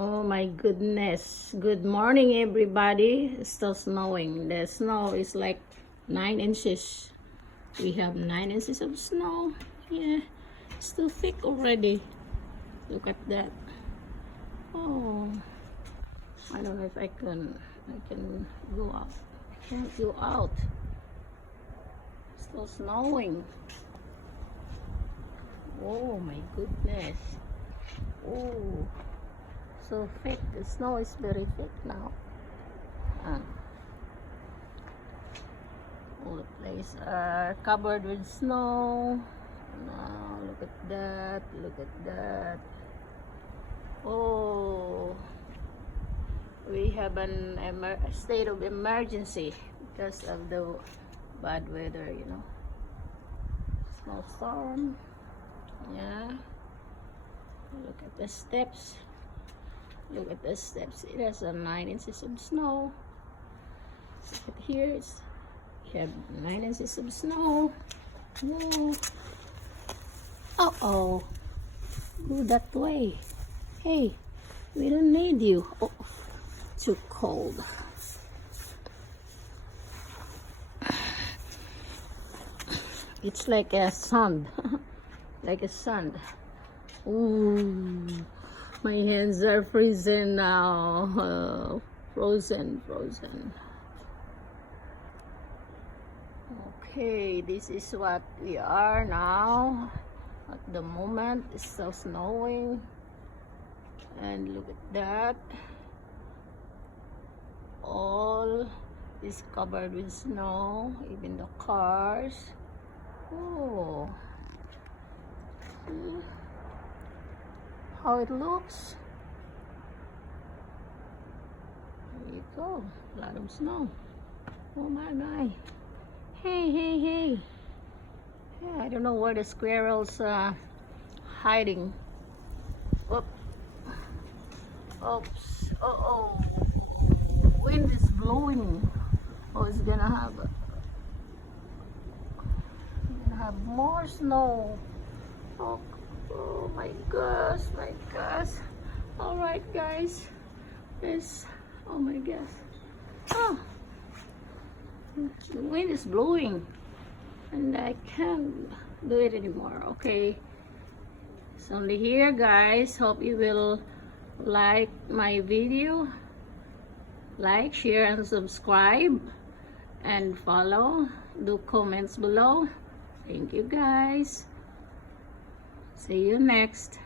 Oh my goodness. Good morning, everybody. It's still snowing. The snow is like 9 inches. We have 9 inches of snow. Yeah, it's too thick already. Look at that. Oh, I don't know if I can go out. I can't go out. It's still snowing. Oh my goodness. Oh, so thick. The snow is very thick now. All the places are covered with snow. Now look at that. Look at that. Oh, we have a state of emergency because of the bad weather, you know. Snowstorm. Yeah. Look at the steps. Look at the steps. It has a 9 inches of snow. Look at here. We have 9 inches of snow. Whoa. Uh-oh. Go that way. Hey, we don't need you. Oh, too cold. It's like a sand. Like a sand. Ooh, my hands are freezing now. Frozen. Okay, this is what we are now. At the moment, it's still snowing. And look at that. All is covered with snow, even the cars. Oh, see how it looks. There you go, a lot of snow. Oh my. Hey. Yeah, I don't know where the squirrels are hiding. Whoop. Oops. Oh. Wind is blowing. Oh, it's gonna have more snow. Oh my gosh. All right, guys. Oh my gosh. Oh, the wind is blowing and I can't do it anymore. Okay, it's only here, guys. Hope you will like my video. Like, share, and subscribe, and follow. Do comments below. Thank you, guys. See you next.